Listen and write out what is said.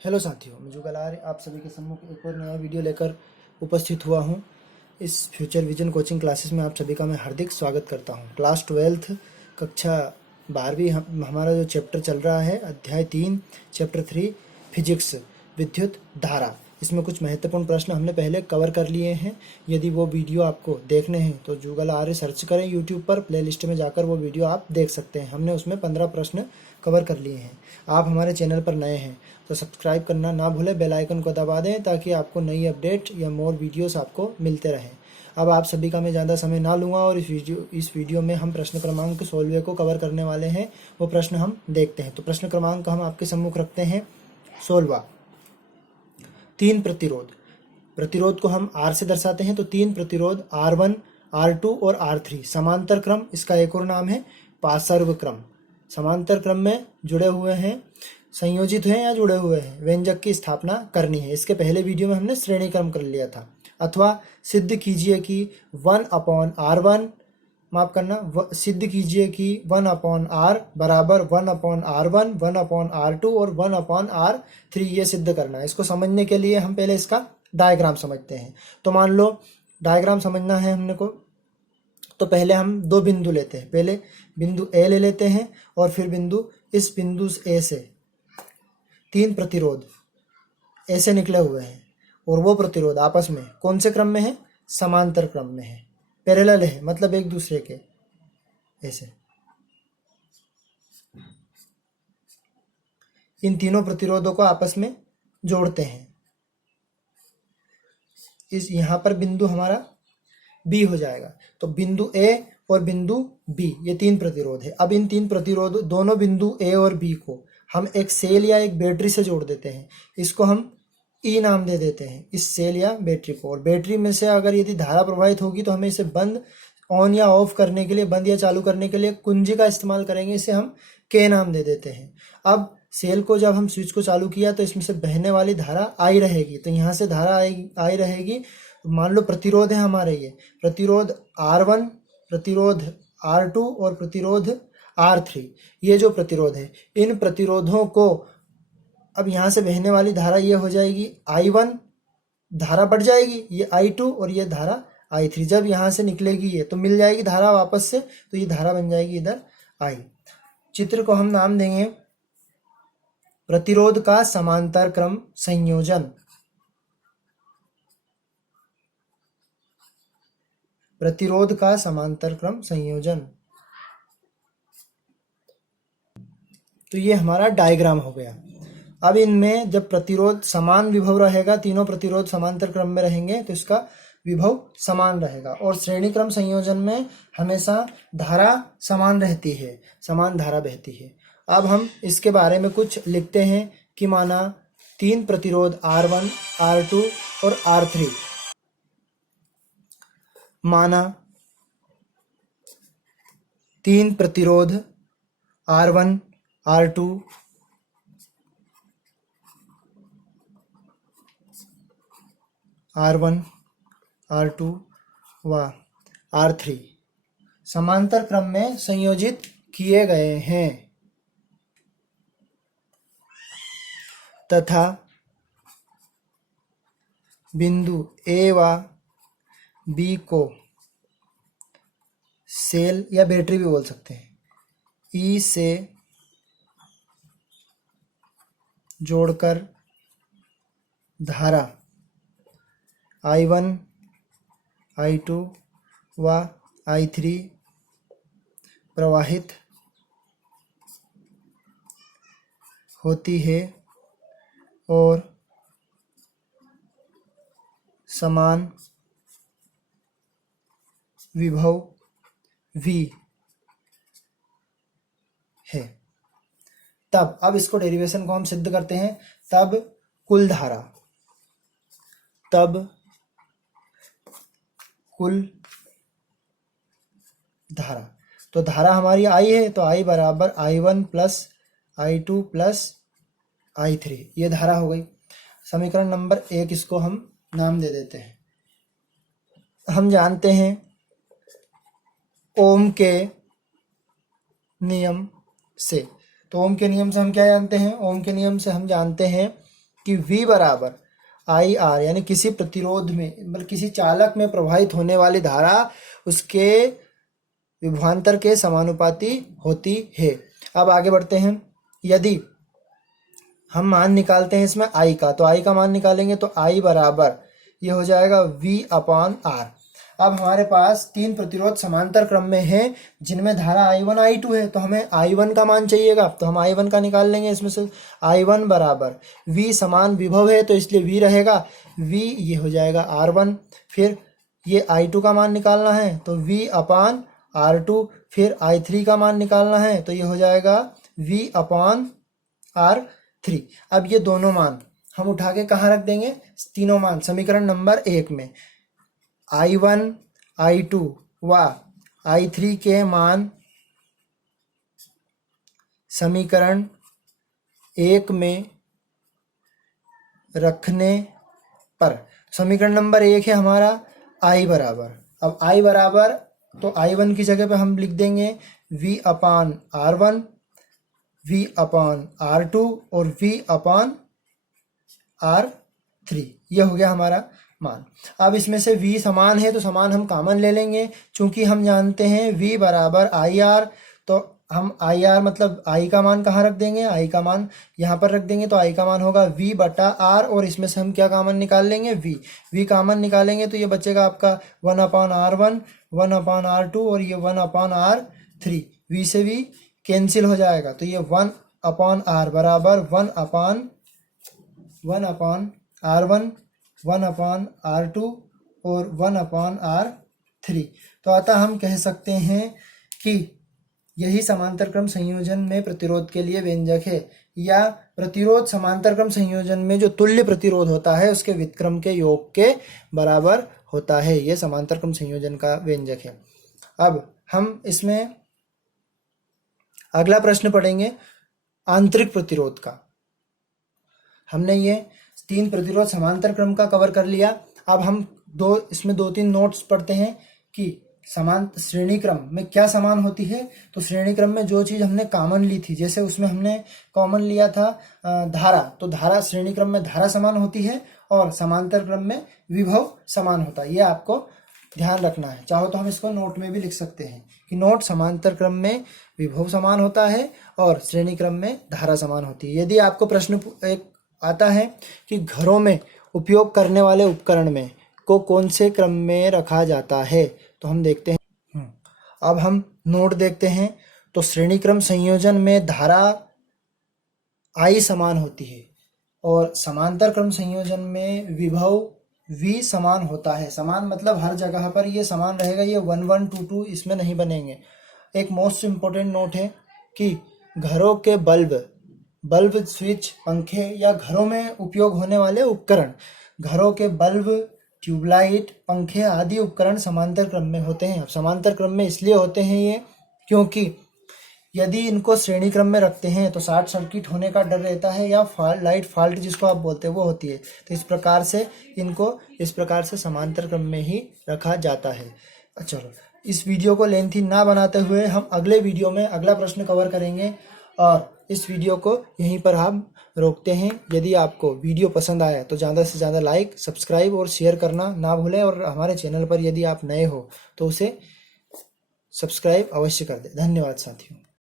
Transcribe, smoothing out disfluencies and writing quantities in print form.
Hello साथियों, मैं जुगल आर्य आप सभी के सम्मुख एक और नया वीडियो लेकर उपस्थित हुआ हूं। इस फ्यूचर विजन कोचिंग क्लासेस में आप सभी का मैं हार्दिक स्वागत करता हूं। क्लास 12th कक्षा 12वीं हमारा जो चैप्टर चल रहा है, अध्याय 3 चैप्टर 3 फिजिक्स विद्युत धारा। इसमें कुछ महत्वपूर्ण प्रश्न हमने पहले कवर कर लिए हैं। यदि वो वीडियो आपको देखने हैं तो जुगल आर्य सर्च करें यूट्यूब पर, प्लेलिस्ट में जाकर वो वीडियो आप देख सकते हैं। हमने उसमें 15 प्रश्न कवर कर लिए हैं। आप हमारे चैनल पर नए हैं तो सब्सक्राइब करना ना भूलें, बेल आइकन को दबा दें ताकि आपको नई अपडेट या मोर वीडियोस आपको मिलते रहें। अब आप सभी का मैं ज़्यादा समय ना लूँगा और इस वीडियो में हम प्रश्न क्रमांक 16 को कवर करने वाले हैं। वो प्रश्न हम देखते हैं। तो प्रश्न क्रमांक हम आपके सम्मुख रखते हैं 16। तीन प्रतिरोध। प्रतिरोध को हम R से दर्शाते हैं, तो तीन प्रतिरोध R1, R2 और R3 समांतर क्रम, इसका एक और नाम है पार्श्व क्रम। समांतर क्रम में जुड़े हुए हैं, संयोजित हैं या जुड़े हुए हैं, व्यंजक की स्थापना करनी है। इसके पहले वीडियो में हमने श्रेणी क्रम कर लिया था। अथवा सिद्ध कीजिए कि 1/R1, माफ करना, सिद्ध कीजिए कि 1/R बराबर 1/R1, 1/R2 और 1/R3, ये सिद्ध करना है। इसको समझने के लिए हम पहले इसका डायग्राम समझते हैं। तो मान लो डायग्राम समझना है हमने को, तो पहले हम दो बिंदु लेते हैं। पहले बिंदु ए ले लेते हैं और फिर इस बिंदु ए से तीन प्रतिरोध ऐसे निकले हुए हैं और वो प्रतिरोध आपस में कौन से क्रम में है? समांतर क्रम में है, पैरेलल है, मतलब एक दूसरे के ऐसे। इन तीनों प्रतिरोधों को आपस में जोड़ते हैं। इस यहाँ पर बिंदु हमारा बी हो जाएगा। तो बिंदु ए और बिंदु बी, ये तीन प्रतिरोध है। अब इन तीन प्रतिरोध, दोनों बिंदु ए और बी को हम एक सेल या एक बैटरी से जोड़ देते हैं। इसको हम ई नाम दे देते हैं, इस सेल या बैटरी को। और बैटरी में से अगर यदि धारा प्रवाहित होगी तो हमें इसे बंद, ऑन या ऑफ करने के लिए, बंद या चालू करने के लिए कुंजी का इस्तेमाल करेंगे। इसे हम के नाम दे देते हैं। अब सेल को जब हम स्विच को चालू किया तो इसमें से बहने वाली धारा आई रहेगी, तो यहाँ से धारा आई रहेगी। मान लो प्रतिरोध है हमारे, ये प्रतिरोध R1, प्रतिरोध R2 और प्रतिरोध R3, ये जो प्रतिरोध है, इन प्रतिरोधों को अब यहाँ से बहने वाली धारा ये हो जाएगी I1, धारा बढ़ जाएगी, ये I2 और ये धारा I3। जब यहाँ से निकलेगी ये तो मिल जाएगी धारा वापस से, तो ये धारा बन जाएगी इधर I। चित्र को हम नाम देंगे प्रतिरोध का समांतर क्रम संयोजन। प्रतिरोध का समांतर क्रम संयोजन। तो ये हमारा डायग्राम हो गया। अब इनमें जब प्रतिरोध समान विभव रहेगा, तीनों प्रतिरोध समांतर क्रम में रहेंगे, तो इसका विभव समान रहेगा। और श्रेणी क्रम संयोजन में हमेशा धारा समान रहती है, समान धारा बहती है। अब हम इसके बारे में कुछ लिखते हैं कि माना तीन प्रतिरोध R1, R2 और R3, माना तीन प्रतिरोध R1, R2, R1, R2 व R3 समांतर क्रम में संयोजित किए गए हैं तथा बिंदु ए व बी को सेल या बैटरी भी बोल सकते हैं, ई से जोड़कर धारा I1, I2 व I3 प्रवाहित होती है और समान विभव V है। तब अब इसको डेरिवेशन को हम सिद्ध करते हैं। तब कुल धारा तो धारा हमारी I है, तो I बराबर I1 plus I2 plus I3, ये धारा हो गई। समीकरण नंबर 1 इसको हम नाम दे देते हैं। हम जानते हैं ओम के नियम से, तो ओम के नियम से हम क्या जानते हैं? ओम के नियम से हम जानते हैं कि V बराबर आई आर, यानी किसी प्रतिरोध में मतलब किसी चालक में प्रवाहित होने वाली धारा उसके विभवांतर के समानुपाती होती है। अब आगे बढ़ते हैं। यदि हम मान निकालते हैं इसमें I का, तो I का मान निकालेंगे तो I बराबर ये हो जाएगा V अपान आर। अब हमारे पास तीन प्रतिरोध समांतर क्रम में हैं जिनमें धारा I1 I2 है, तो हमें I1 का मान चाहिएगा, तो हम I1 का निकाल लेंगे। इसमें से I1 बराबर V समान विभव है तो इसलिए V रहेगा, V ये हो जाएगा R1। फिर ये I2 का मान निकालना है तो V अपान R2। फिर I3 का मान निकालना है तो ये हो जाएगा V अपान R3। अब ये दोनों मान हम उठा के कहाँ रख देंगे? तीनों मान समीकरण नंबर 1 में। I1 I2 व I3 के मान समीकरण 1 में रखने पर समीकरण नंबर 1 है हमारा I बराबर, अब I बराबर तो I1 की जगह पे हम लिख देंगे V अपान R1, V अपान R2 और V अपान R3। ये हो गया हमारा मान। अब इसमें से V समान है तो समान हम कॉमन ले लेंगे, चूंकि हम जानते हैं V बराबर आई आर, तो हम आई आर मतलब I का मान कहाँ रख देंगे? I का मान यहाँ पर रख देंगे, तो I का मान होगा V बटा R, और इसमें से हम क्या कॉमन निकाल लेंगे? V कॉमन निकालेंगे तो ये बचेगा आपका 1 अपान R1, 1 अपान R2 और ये 1 अपान R3। V से V कैंसिल हो जाएगा तो ये 1 अपान R बराबर 1 अपान R1, 1 अपान R2 और 1 अपान R3। तो अतः हम कह सकते हैं कि यही समांतर क्रम संयोजन में प्रतिरोध के लिए व्यंजक है, या प्रतिरोध समांतर क्रम संयोजन में जो तुल्य प्रतिरोध होता है उसके व्युत्क्रम के योग के बराबर होता है। यह समांतर क्रम संयोजन का व्यंजक है। अब हम इसमें अगला प्रश्न पढ़ेंगे आंतरिक प्रतिरोध का। हमने ये तीन प्रतिरोध समांतर क्रम का कवर कर लिया। अब हम इसमें दो तीन नोट्स पढ़ते हैं कि समान श्रेणी क्रम में क्या समान होती है। तो श्रेणी क्रम में जो चीज हमने कॉमन ली थी, जैसे उसमें हमने कॉमन लिया था धारा, तो धारा श्रेणी क्रम में धारा समान होती है और समांतर क्रम में विभव समान होता है। ये आपको ध्यान रखना है। चाहो तो हम इसको नोट में भी लिख सकते हैं कि नोट समांतर क्रम में विभव समान होता है और श्रेणी क्रम में धारा समान होती है। यदि आपको प्रश्न एक आता है कि घरों में उपयोग करने वाले उपकरण में को कौन से क्रम में रखा जाता है, तो हम देखते हैं। अब हम नोट देखते हैं। तो श्रेणी क्रम संयोजन में धारा I समान होती है और समांतर क्रम संयोजन में विभव V समान होता है। समान मतलब हर जगह पर ये समान रहेगा, ये 1 1 2 2 इसमें नहीं बनेंगे। एक मोस्ट इम्पोर्टेंट नोट है कि घरों के बल्ब, स्विच, पंखे या घरों में उपयोग होने वाले उपकरण, घरों के बल्ब, ट्यूबलाइट, पंखे आदि उपकरण समांतर क्रम में होते हैं। अब समांतर क्रम में इसलिए होते हैं ये क्योंकि यदि इनको श्रेणी क्रम में रखते हैं तो शॉर्ट सर्किट होने का डर रहता है, या लाइट फॉल्ट जिसको आप बोलते हैं वो होती है। तो इस प्रकार से इनको इस प्रकार से समांतर क्रम में ही रखा जाता है। चलो, इस वीडियो को लेंथी ना बनाते हुए हम अगले वीडियो में अगला प्रश्न कवर करेंगे, और इस वीडियो को यहीं पर हम रोकते हैं। यदि आपको वीडियो पसंद आया तो ज़्यादा से ज़्यादा लाइक, सब्सक्राइब और शेयर करना ना भूलें, और हमारे चैनल पर यदि आप नए हो तो उसे सब्सक्राइब अवश्य कर दें। धन्यवाद साथियों।